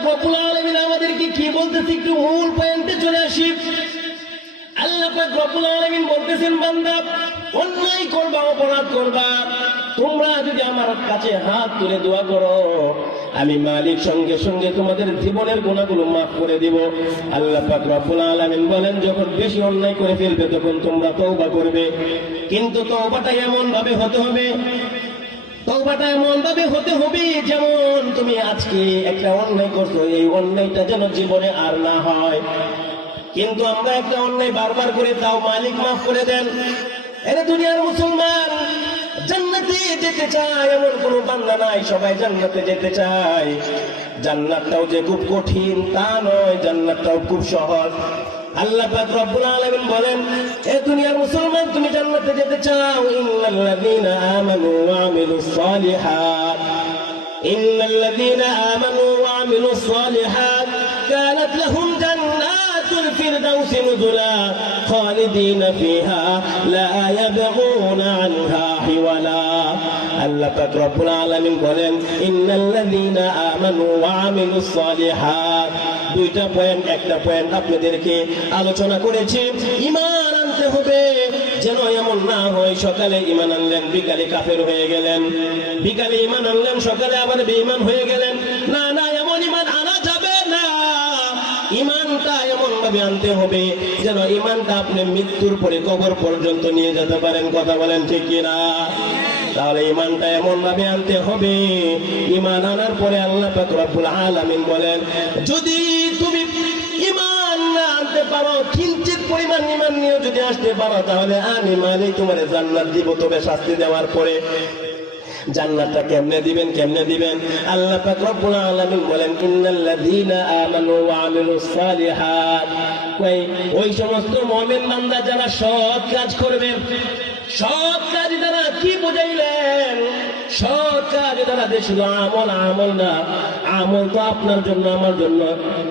পাক রব্বুল আলামিন আমাদেরকে কি বলতেছে একটু মূল পয়েন্টে চলে আসি। আল্লাহ পাক রব্বুল আলামিন বলতেছেন, বান্দা অন্যায় করবা, অপরাধ করবা, তোমরা যদি আমার কাছে হাত তুলে দোয়া করো, আমি মালিক সঙ্গে সঙ্গে তোমাদের জীবনের গুনাহগুলো মাফ করে দিব। আল্লাহ পাক রব্বুল আলামিন বলেন, যখন বেশি অন্যায় করে ফেলবে তখন তোমরা তওবা করবে, কিন্তু তওবাটা এমন ভাবে হতে হবে, তওবাটা এমন ভাবে হতে হবে যেমন তুমি আজকে একটা অন্যায় করছো, এই অন্যায়টা যেন জীবনে আর না হয়। কিন্তু আমরা একটা অন্যায় বারবার করে তাও মালিক মাফ করে দেন। এরা দুনিয়ার মুসলমান, জান্নাতে যেতে চায় এমন কোন বান্দা নাই, সবাই জান্নাতে যেতে চায়। জান্নাতটাও যে খুব কঠিন তা নয়, জান্নাতটাও খুব সহজ। আল্লাহ পাক রব্বুল আলামিন বলেন, এ দুনিয়ার মুসলমান, তুমি জান্নাতে যেতে চাও, ইন্নাল্লাযীনা আমানু ওয়া আমিলুস সালিহাত, ইন্নাল্লাযীনা আমানু ওয়া আমিলুস সালিহাত কানাত লাহুম জান্নাতুল ফিরদাউসি নুজুলা খালিদিনা ফিহা লা ইয়াবগুনা আনহা হিওয়ালা। আল্লাহ পাক রব্বুল আলামিন বলেন, ইন্নাল্লাযীনা আমানু ওয়া আমিলুস সালিহাত। দুইটা পয়েন্ট, একটা পয়েন্ট আপনাদেরকে আলোচনা করেছি, ঈমান আনতে হবে, যেন এমন না হয় সকালে ঈমান আনলেন বিকালে কাফের হয়ে গেলেন, বিকালে ঈমান আনলেন সকালে আবার বেঈমান হয়ে গেলেন। না না, এমন ঈমান আনা যাবে না। ঈমানটা এমন ভাবে আনতে হবে যেন ঈমানটা আপনি মৃত্যুর পরে কবর পর্যন্ত নিয়ে যেতে পারেন। কথা বলেন ঠিক কিনা? তাহলে ঈমানটা এমন ভাবে আনতে হবে, ঈমান আনার পরে আল্লাহ পাক রব্বুল আলামিন বলেন, যদি তুমি ঈমান না আনতে পারো, কিঞ্চিত পরিমাণ ঈমান নিয়ে যদি আসতে পারো, তাহলে আমি মালিক তোমার জান্নাত দিব। তবে শাস্তি দেওয়ার পরে জান্নাতটা কেমনে দিবেন, কেমনে দিবেন? আল্লাহ পাক রব্বুল আলামিন বলেন, ইন্নাল্লাযীনা আমানু ওয়া আমিলুস সালিহাত। ওই সমস্ত মুমিন বান্দা যারা সৎ কাজ করবে, সৎ কাজ দ্বারা কি বুঝাইলেন? সৎ কাজ দ্বারা শুধু আমল, আমল না, আমল তো আপনার জন্য আমার জন্য,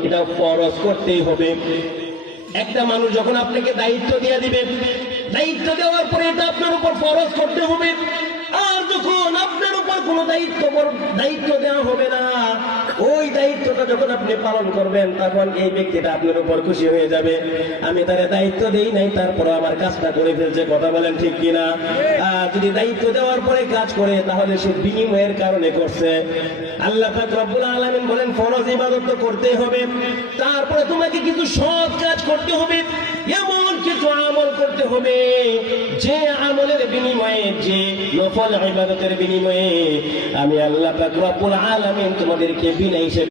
এটা ফরজ করতেই হবে। একটা মানুষ যখন আপনাকে দায়িত্ব দিয়ে দিবে, দায়িত্ব দেওয়ার পরে এটা আপনার উপর ফরজ করতে হবে। আর যখন আপনার উপর কোনো দায়িত্ব দেওয়া হবে না, ওই দায়িত্বটা যখন আপনি পালন করবেন, তখন এই ব্যক্তিটা আপনার উপর খুশি হয়ে যাবে, আমি তারে দায়িত্ব দেই নাই, তারপরে আমার কাজটা করে ফেলছে। কথা বলেন ঠিক কিনা? আর যদি দায়িত্ব দেওয়ার পরে কাজ করে, তাহলে সে বিনিময়ের কারণে করছে। আল্লাহ পাক রব্বুল আলামিন বলেন, ফরজ ইবাদত তো করতেই হবে, তারপরে তোমাকে কিছু সৎ কাজ করতে হবে, এমন কিছু আমল করতে হবে যে আমলের বিনিময়ে, যে নফল ইবাদতের বিনিময়ে আমি আল্লাহ পাক রব্বুল আলামিন তোমাদেরকে বিনা হিসেবে